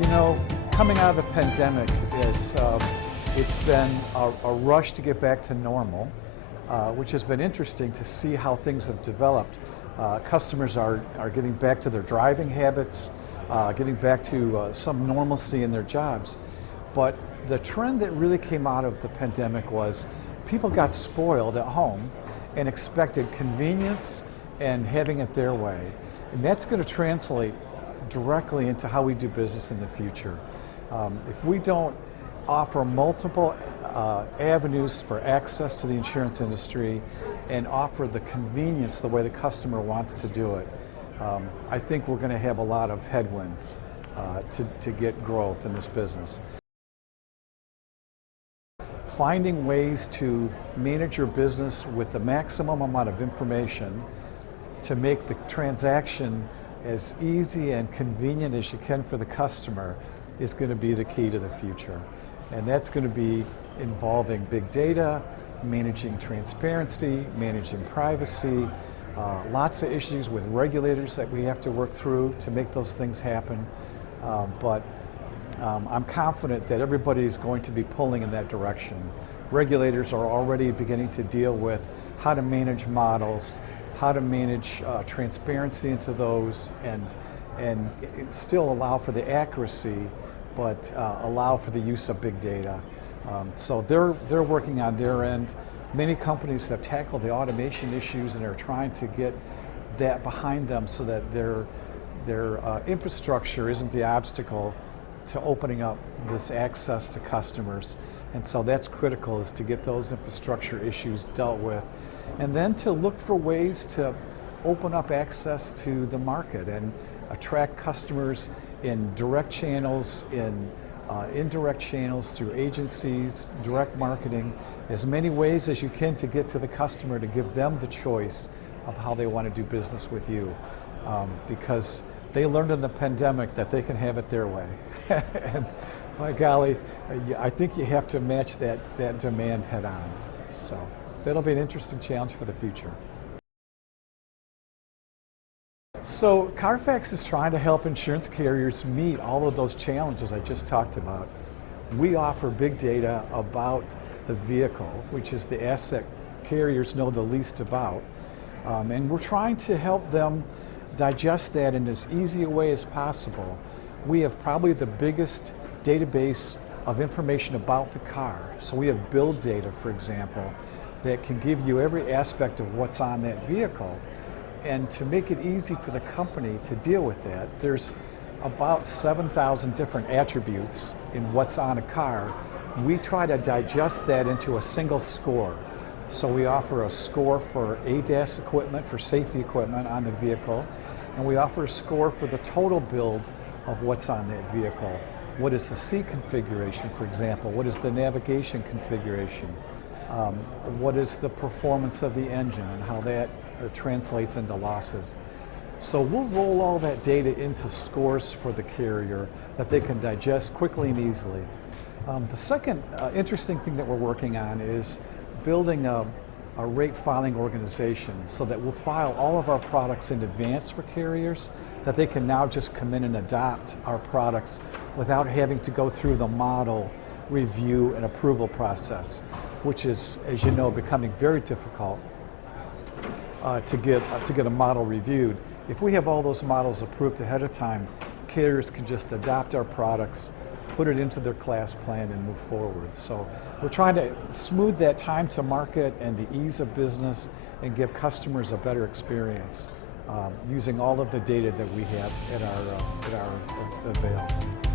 You know, coming out of the pandemic, it's been a rush to get back to normal, which has been interesting to see how things have developed. Customers are getting back to their driving habits, getting back to some normalcy in their jobs. But the trend that really came out of the pandemic was people got spoiled at home and expected convenience and having it their way. And that's going to translate directly into how we do business in the future. If we don't offer multiple avenues for access to the insurance industry and offer the convenience the way the customer wants to do it, I think we're going to have a lot of headwinds to get growth in this business. Finding ways to manage your business with the maximum amount of information to make the transaction as easy and convenient as you can for the customer is going to be the key to the future. And that's going to be involving big data, managing transparency, managing privacy, lots of issues with regulators that we have to work through to make those things happen. But I'm confident that everybody is going to be pulling in that direction. Regulators are already beginning to deal with how to manage models, how to manage transparency into those, and still allow for the accuracy, but allow for the use of big data. So they're working on their end. Many companies have tackled the automation issues and are trying to get that behind them so that their infrastructure isn't the obstacle to opening up this access to customers. And so that's critical, is to get those infrastructure issues dealt with. And then to look for ways to open up access to the market and attract customers in direct channels, in indirect channels, through agencies, direct marketing, as many ways as you can to get to the customer, to give them the choice of how they want to do business with you. Because they learned in the pandemic that they can have it their way. And by golly, I think you have to match that demand head on. So that'll be an interesting challenge for the future. So CARFAX is trying to help insurance carriers meet all of those challenges I just talked about. We offer big data about the vehicle, which is the asset carriers know the least about. And we're trying to help them digest that in as easy a way as possible. We have probably the biggest database of information about the car. So we have build data, for example, that can give you every aspect of what's on that vehicle. And to make it easy for the company to deal with that, there's about 7,000 different attributes in what's on a car. We try to digest that into a single score. So we offer a score for ADAS equipment, for safety equipment on the vehicle, and we offer a score for the total build of what's on that vehicle. What is the seat configuration, for example? What is the navigation configuration? What is the performance of the engine and how that translates into losses? So we'll roll all that data into scores for the carrier that they can digest quickly and easily. The second interesting thing that we're working on is building a rate filing organization so that we'll file all of our products in advance for carriers, that they can now just come in and adopt our products without having to go through the model review and approval process, which is, as you know, becoming very difficult to get a model reviewed. If we have all those models approved ahead of time, carriers can just adopt our products, put it into their class plan, and move forward. So we're trying to smooth that time to market and the ease of business and give customers a better experience using all of the data that we have at our avail.